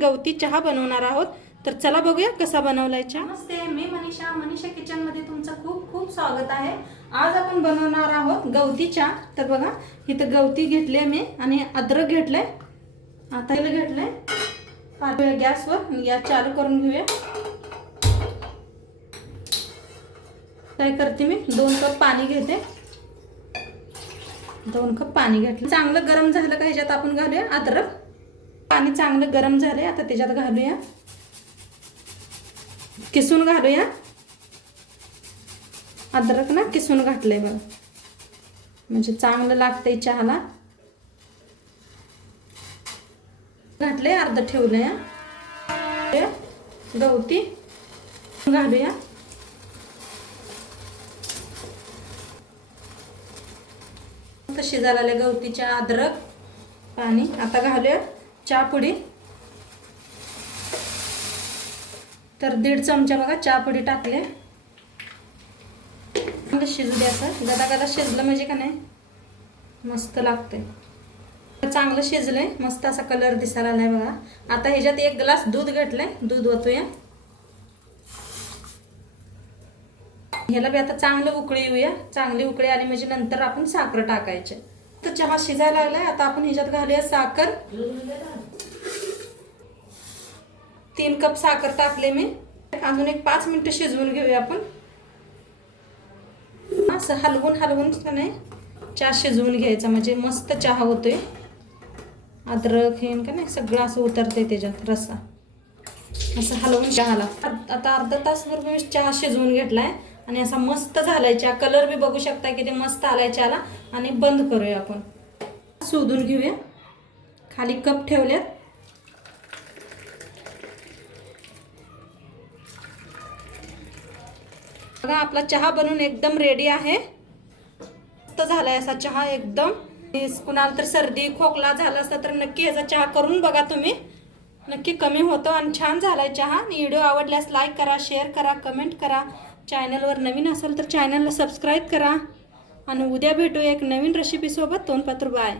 गवती चहा बनवणार आहोत. तर चला बघूया कसा बनवलाय चहा. नमस्ते मी मनीषा. मनीषा किचनमध्ये तुमचं खूप खूप स्वागत आहे. आज आपण बनवणार आहोत गवती चहा. तर बघा इथं गवती घेतले मी आणि अद्रक घेतलंय. आता तेल घेतलंय. पाहूया गॅसवर गॅस चालू करून घेऊया. काय करते मी? दोन कप पाणी घेते. दोन कप पाणी घेतलं. चांगलं गरम झालं का ह्याच्यात आपण घालूया अद्रक? पाणी चांगलं गरम झालंय आता त्याच्यात घालूया. किसून घालूया. अद्रक ना किसून घातलंय बघा. म्हणजे चांगलं लागतंय चहाला. घातलंय अर्ध ठेवलंय. या गवती घालूया. तशी शिजायला गवतीच्या अद्रक पाणी आता घालूया. चहा पुडी तर दीड चमचा बघा चहा पुडी टाकले. शिजू द्यायचं गदा गदा शिजलं म्हणजे का नाही? मस्त लागतंय चांगलं शिजलंय. मस्त असा कलर दिसायला आलाय बघा. आता ह्याच्यात एक ग्लास दूध घेतलंय. दूध ओतूया. ह्याला बी आता चांगलं उकळी येऊया. चांगली उकळी आली म्हणजे नंतर आपण साखर टाकायचे. तर चहा शिजायला लागलाय. आता आपण ह्याच्यात घालूया साखर. तीन कप साखर टाकले मी. अजून एक पाच मिनिटं शिजवून घेऊया आपण. असं हलवून हलवून का नाही चहा शिजवून घ्यायचा. म्हणजे मस्त चहा होतोय. अद्रक हे का नाही सगळं असं उतरतंय त्याच्यात रस्सा. असं हलवून चहाला. आता अर्धा तासभर मी चहा शिजवून घेतलाय. आणि असा मस्त झालाय. चहा कलर बी बघू शकता की ते मस्त आलाय चहाला. आणि बंद करूया आपण. शोधून घेऊया. खाली कप ठेवल्यात. बघा आपला चहा बनवून एकदम रेडी आहे. मस्त झालाय असा चहा एकदम. कुणाला तर सर्दी खोकला झाला असता तर नक्की याचा चहा करून बघा तुम्ही. नक्की कमी होतो आणि छान झालाय चहा. आणि व्हिडिओ आवडल्यास लाईक करा शेअर करा कमेंट करा. चॅनलवर नवीन असेल तर चॅनलला सबस्क्राईब करा. आणि उद्या भेटू एक नवीन रेसिपीसोबत तोंडपात्र बाय.